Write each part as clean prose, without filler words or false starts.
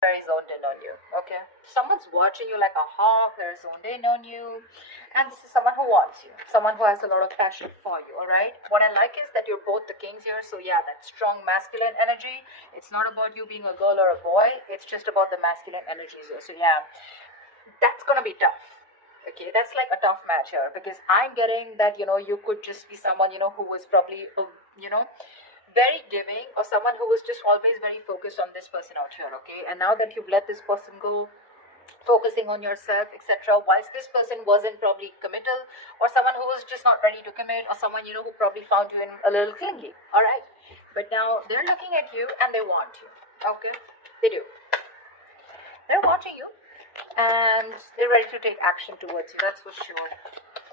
very zoned in on you. Okay, someone's watching you like a hawk. They're zoned in on you, and this is someone who wants you, someone who has a lot of passion for you. All right, what I like is that you're both the kings here, so yeah, that strong masculine energy. It's not about you being a girl or a boy, it's just about the masculine energies here. So yeah, that's gonna be tough. Okay, that's like a tough match here, because I'm getting that you could just be someone who was probably you know very giving, or someone who was just always very focused on this person out here. Okay, and now that you've let this person go, focusing on yourself, etc., whilst this person wasn't probably committal, or someone who was just not ready to commit, or someone who probably found you in a little clingy. All right, but now they're looking at you and they want you. Okay, they do. They're watching you, and they're ready to take action towards you. That's for sure.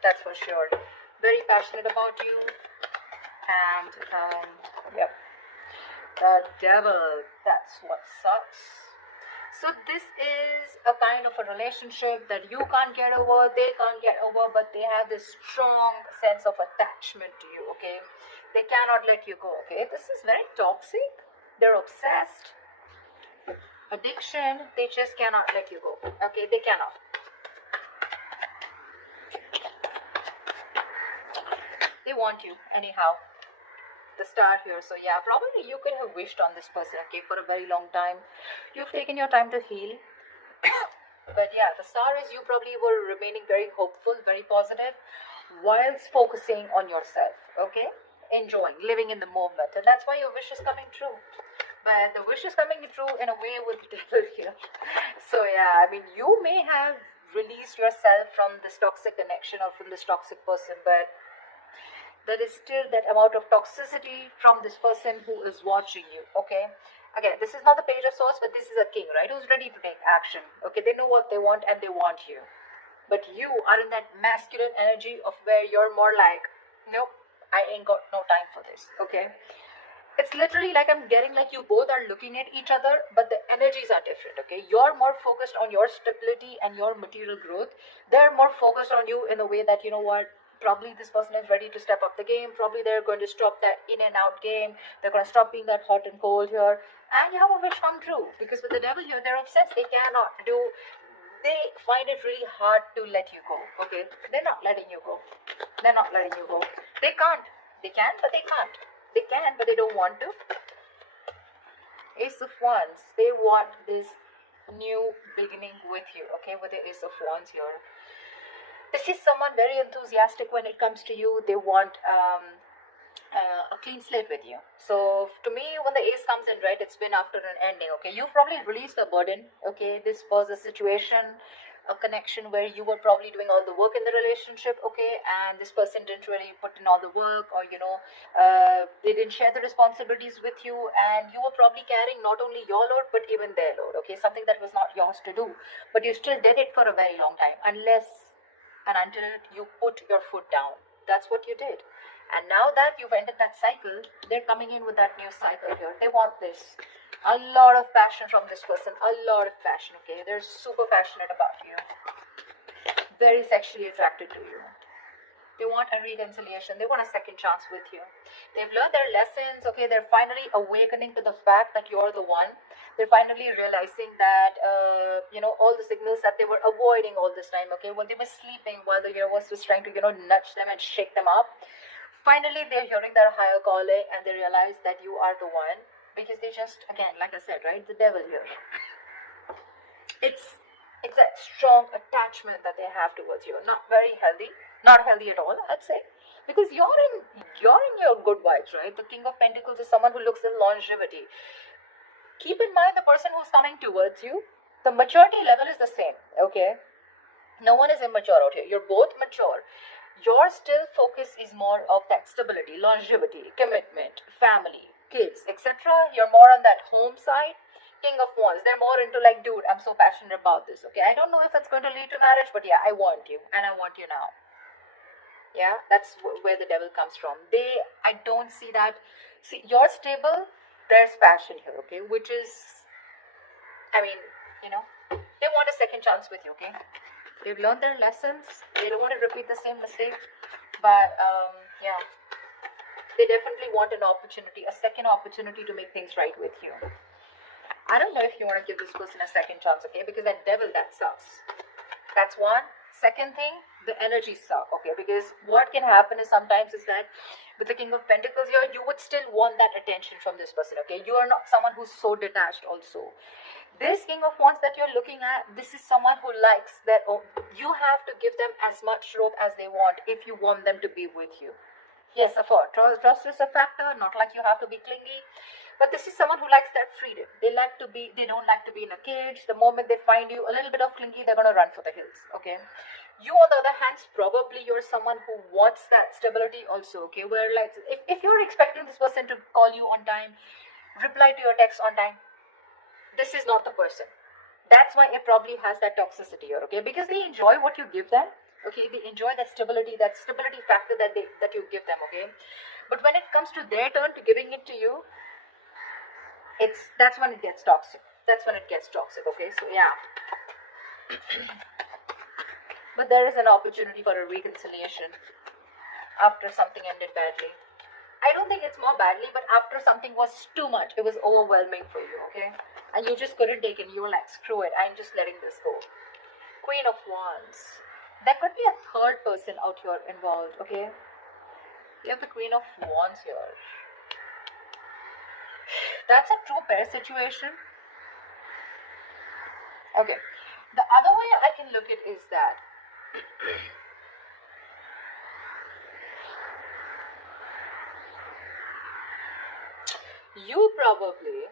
That's for sure. Very passionate about you, and yep, the devil. That's what sucks. So this is a kind of a relationship that you can't get over, they can't get over, but they have this strong sense of attachment to you. Okay, they cannot let you go. Okay, this is very toxic. They're obsessed. Addiction. They just cannot let you go. Okay, they cannot. They want you anyhow. The star here. So yeah, probably you could have wished on this person, okay, for a very long time. You've taken your time to heal. But yeah, the star is you probably were remaining very hopeful, very positive, whilst focusing on yourself. Okay, enjoying, living in the moment, and that's why your wish is coming true. But the wish is coming true in a way with the devil here. So yeah, I mean, you may have released yourself from this toxic connection or from this toxic person, but there is still that amount of toxicity from this person who is watching you. Okay, again, this is not the page of swords, but this is a king, right, who's ready to take action. Okay, they know what they want and they want you, but you are in that masculine energy of where you're more like, nope, I ain't got no time for this. Okay, it's literally like I'm getting like you both are looking at each other, but the energies are different. Okay, you're more focused on your stability and your material growth. They're more focused on you in the way that, what, probably this person is ready to step up the game. Probably they're going to stop that in and out game. They're going to stop being that hot and cold here, and you have a wish come true, because with the devil here, they're obsessed. They cannot do, they find it really hard to let you go. Okay, they're not letting you go. They're not letting you go. They can't. They can, but they can't. They can, but they don't want to. Ace of Wands. They want this new beginning with you. Okay, with the Ace of Wands here. This is someone very enthusiastic when it comes to you. They want a clean slate with you. So to me, when the ace comes in, right, it's been after an ending. Okay, you probably released a burden. Okay, this was a situation, a connection where you were probably doing all the work in the relationship. Okay, and this person didn't really put in all the work, or they didn't share the responsibilities with you, and you were probably carrying not only your load but even their load. Okay, something that was not yours to do, but you still did it for a very long time, unless and until you put your foot down. That's what you did. And now that you've ended that cycle, they're coming in with that new cycle here. They want this. A lot of passion from this person. A lot of passion, okay? They're super passionate about you. Very sexually attracted to you. They want a reconciliation. They want a second chance with you. They've learned their lessons. Okay, they're finally awakening to the fact that you're the one. They're finally realizing that all the signals that they were avoiding all this time. Okay, when they were sleeping, while the universe was trying to nudge them and shake them up. Finally, they're hearing their higher calling, and they realize that you are the one, because they just, again, like I said, right, the devil here. It's that strong attachment that they have towards you. Not very healthy, not healthy at all, I'd say, because you're in your good vibes, right? The King of Pentacles is someone who looks at longevity. Keep in mind the person who's coming towards you, the maturity level is the same. Okay, no one is immature out here. You're both mature. Your still focus is more of that stability, longevity, commitment, family, kids, etc. You're more on that home side. King of Wands, they're more into like, dude, I'm so passionate about this. Okay, I don't know if it's going to lead to marriage, but yeah, I want you, and I want you now. Yeah, that's where the devil comes from. I don't see that. See, you're stable. There's passion here. Okay, which is, I mean, they want a second chance with you. Okay, they've learned their lessons. They don't want to repeat the same mistake. But yeah, they definitely want an opportunity, a second opportunity to make things right with you. I don't know if you want to give this person a second chance, okay? Because that devil, that sucks. That's one. Second thing, the energy suck, okay? Because what can happen is sometimes is that with the King of Pentacles here, you would still want that attention from this person, okay? You are not someone who's so detached also. This King of Wands that you're looking at, this is someone who likes that. Oh, you have to give them as much rope as they want if you want them to be with you. Yes, of course, trust is a factor, not like you have to be clingy. But this is someone who likes that freedom. They don't like to be in a cage. The moment they find you a little bit of clingy, they're going to run for the hills, okay? You, on the other hand, probably you're someone who wants that stability also, okay? Where, like, if you're expecting this person to call you on time, reply to your text on time, this is not the person. That's why it probably has that toxicity here, okay? Because they enjoy what you give them, okay? They enjoy that stability factor that you give them, okay? But when it comes to their turn to giving it to you, that's when it gets toxic. Okay? So yeah. But there is an opportunity for a reconciliation after something ended badly. I don't think it's more badly, but after something was too much, it was overwhelming for you, okay? And you just couldn't take it. You were like, screw it, I'm just letting this go. Queen of Wands. There could be a third person out here involved, okay? You have the Queen of Wands here. That's a true pair situation. Okay. The other way I can look at it is that you probably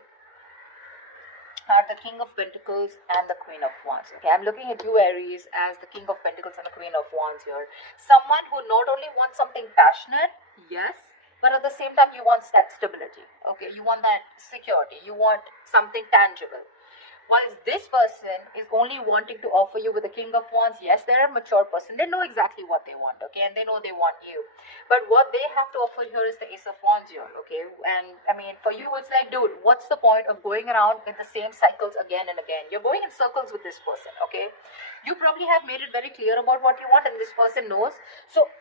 are the King of Pentacles and the Queen of Wands. Okay, I'm looking at you, Aries, as the King of Pentacles and the Queen of Wands here. Someone who not only wants something passionate, yes, but at the same time you want that stability. Okay, you want that security. You want something tangible. Whilst this person is only wanting to offer you with the King of Wands, yes, they're a mature person. They know exactly what they want, okay, and they know they want you. But what they have to offer here is the Ace of Wands here, okay? And I mean, for you, it's like, dude, what's the point of going around in the same cycles again and again? You're going in circles with this person, okay? You probably have made it very clear about what you want, and this person knows. So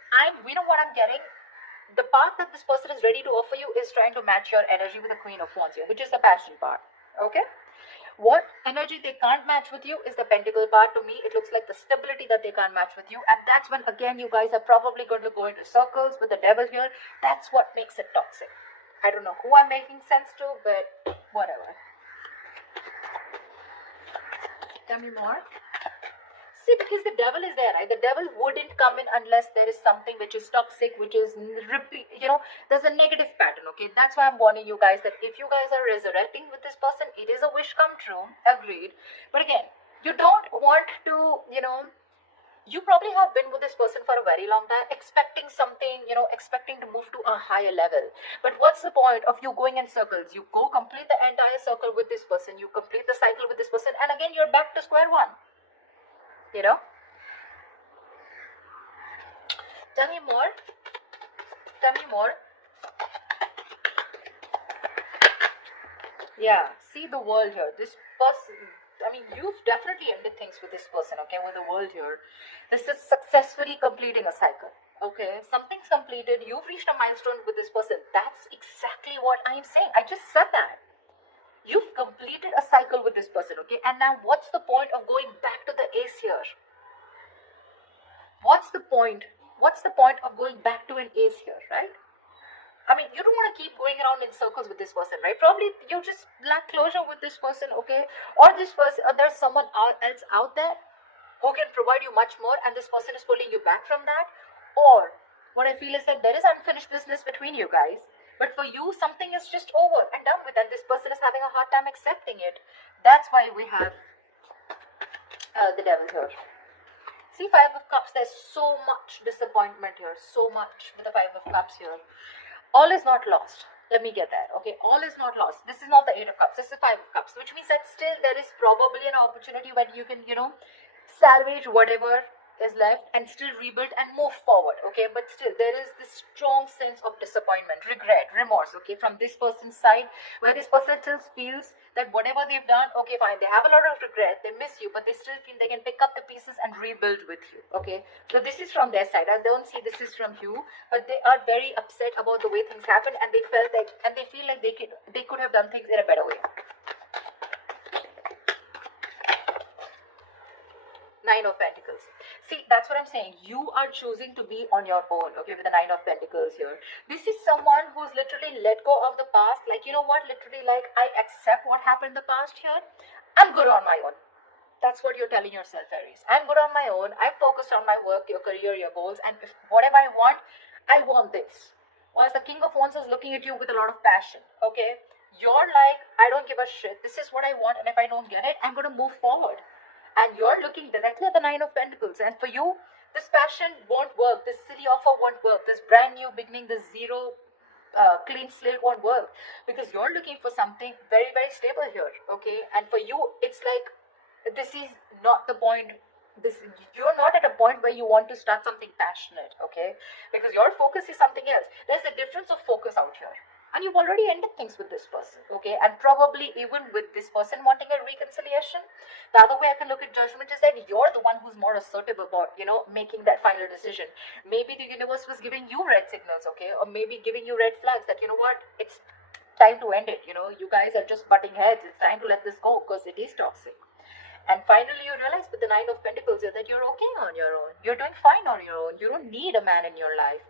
we know what I'm getting. The part that this person is ready to offer you is trying to match your energy with the Queen of Wands here, which is the passion part, okay? What energy they can't match with you is the pentacle part. To me, it looks like the stability that they can't match with you. And that's when, again, you guys are probably going to go into circles with the devil here. That's what makes it toxic. I don't know who I'm making sense to, but whatever. Tell me more. See, because the devil is there, right? The devil wouldn't come in unless there is something which is toxic, which is, there's a negative pattern, okay? That's why I'm warning you guys that if you guys are resurrecting with this person, it is a wish come true, agreed. But again, you don't want to, you probably have been with this person for a very long time, expecting something, expecting to move to a higher level. But what's the point of you going in circles? You go complete the entire circle with this person, you complete the cycle with this person, and again, you're back to square one. Tell me more. Yeah, see the world here. This person, I mean, you've definitely ended things with this person, okay, with the world here. This is successfully completing a cycle, okay? Something's completed. You've reached a milestone with this person. That's exactly what I'm saying. I just said that. You've completed a cycle with this person, okay? And now what's the point of going back to the ace here? What's the point? What's the point of going back to an ace here, right? I mean, you don't want to keep going around in circles with this person, right? Probably you just lack closure with this person, okay? Or this person, or there's someone else out there who can provide you much more, and this person is pulling you back from that. Or what I feel is that there is unfinished business between you guys, but for you, something is just over and done with, and this person is having a hard time accepting it. That's why we have the devil here. See, Five of Cups, there's so much disappointment here, so much with the Five of Cups here. All is not lost. Let me get that, okay? All is not lost. This is not the Eight of Cups, this is Five of Cups, which means that still there is probably an opportunity where you can, salvage whatever is left and still rebuild and move forward, okay? But still, there is this strong sense of disappointment, regret, remorse, okay, from this person's side, where this person still feels that whatever they've done, okay, fine, they have a lot of regret, they miss you, but they still feel they can pick up the pieces and rebuild with you, okay? So this is from their side. I don't see this is from you, but they are very upset about the way things happened, and they felt like, and they feel like they could have done things in a better way. Nine of Pentacles. See, that's what I'm saying. You are choosing to be on your own, okay, with the Nine of Pentacles here. This is someone who's literally let go of the past. Like, you know what, literally, like, I accept what happened in the past here. I'm good on my own. That's what you're telling yourself, Aries. I'm good on my own. I'm focused on my work, your career, your goals, and if whatever I want this. Whilst the King of Wands is looking at you with a lot of passion, okay? You're like, I don't give a shit. This is what I want, and if I don't get it, I'm going to move forward. And you're looking directly at the Nine of Pentacles. And for you, this passion won't work. This silly offer won't work. This brand new beginning, this zero clean slate won't work. Because you're looking for something very, very stable here. Okay? And for you, it's like, this is not the point. You're not at a point where you want to start something passionate. Okay? Because your focus is something else. There's a difference of focus out here. And you've already ended things with this person, okay? And probably even with this person wanting a reconciliation, the other way I can look at judgment is that you're the one who's more assertive about, making that final decision. Maybe the universe was giving you red signals, okay? Or maybe giving you red flags that, you know what, it's time to end it, you guys are just butting heads. It's time to let this go because it is toxic. And finally, you realize with the Nine of Pentacles that you're okay on your own. You're doing fine on your own. You don't need a man in your life.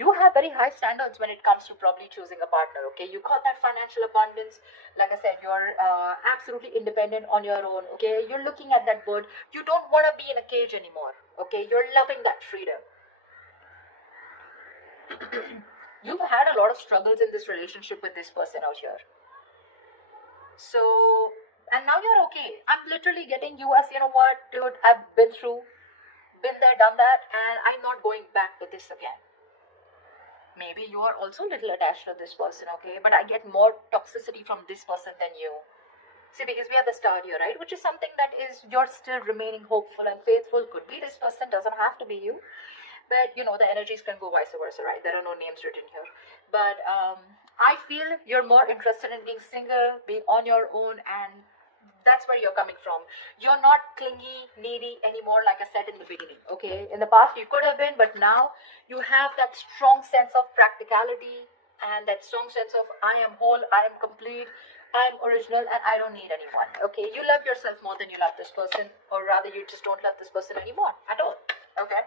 You have very high standards when it comes to probably choosing a partner, okay? You got that financial abundance. Like I said, you're absolutely independent on your own, okay? You're looking at that bird. You don't want to be in a cage anymore, okay? You're loving that freedom. You've had a lot of struggles in this relationship with this person out here. So... and now you're okay. I'm literally getting you as, you know what, dude, I've been there, done that, and I'm not going back to this again. Maybe you are also a little attached to this person, okay? But I get more toxicity from this person than you. See, because we have the star here, right? Which is something that is, you're still remaining hopeful and faithful. Could be this person, doesn't have to be you. But, the energies can go vice versa, right? There are no names written here. But I feel you're more interested in being single, being on your own, and that's where you're coming from. You're not clingy, needy anymore, like I said in the beginning, okay? In the past, you could have been, but now you have that strong sense of practicality and that strong sense of I am whole, I am complete, I am original, and I don't need anyone, okay? You love yourself more than you love this person, or rather, you just don't love this person anymore at all, okay?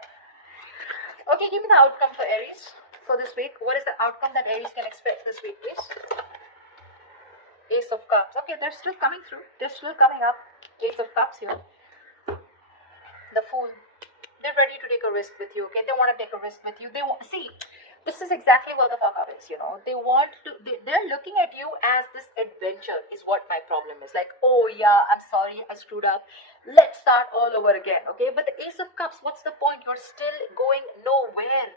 Okay, give me the outcome for Aries for this week. What is the outcome that Aries can expect this week, please? Ace of Cups. Okay, they're still coming through. They're still coming up. Ace of Cups here. The Fool. They're ready to take a risk with you, okay? They want to take a risk with you. They want... See, this is exactly what the fuck up is, They want to... They're looking at you as this adventure is what my problem is. Like, oh yeah, I'm sorry, I screwed up. Let's start all over again, okay? But the Ace of Cups, what's the point? You're still going nowhere.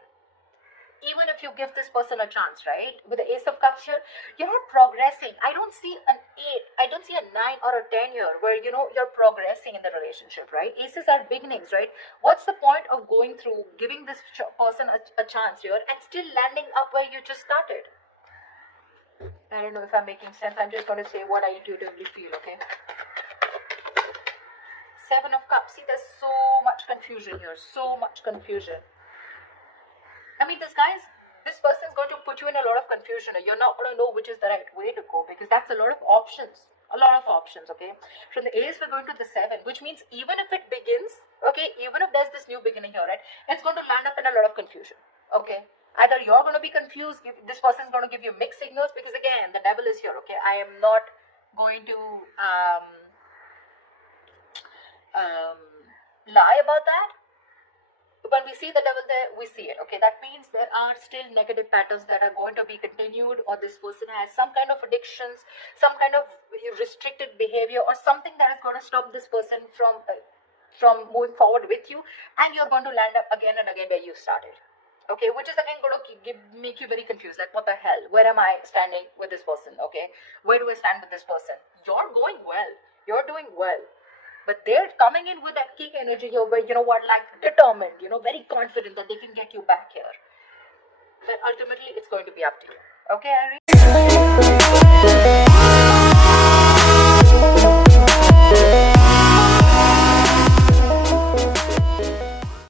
Even if you give this person a chance, right? With the Ace of Cups here, you're not progressing. I don't see an 8. I don't see a 9 or a 10 here where, you're progressing in the relationship, right? Aces are beginnings, right? What's the point of going through, giving this person a chance here and still landing up where you just started? I don't know if I'm making sense. I'm just going to say what I intuitively feel, okay? Seven of Cups. See, there's so much confusion here. So much confusion. I mean, this person is going to put you in a lot of confusion. You're not going to know which is the right way to go because that's a lot of options. A lot of options, okay? From the Ace, we're going to the 7, which means even if it begins, okay, even if there's this new beginning here, right, it's going to land up in a lot of confusion, okay? Either you're going to be confused, this person is going to give you mixed signals because, again, the devil is here, okay? I am not going to lie about that. When we see the devil there, we see it, okay? That means there are still negative patterns that are going to be continued, or this person has some kind of addictions, some kind of restricted behavior, or something that is going to stop this person from moving forward with you, and you're going to land up again and again where you started, okay? Which is again going to make you very confused, like what the hell? Where am I standing with this person, okay? Where do I stand with this person? You're going well. You're doing well. But they're coming in with that kick energy here where, like determined, very confident that they can get you back here. But ultimately, it's going to be up to you. Okay, Aries?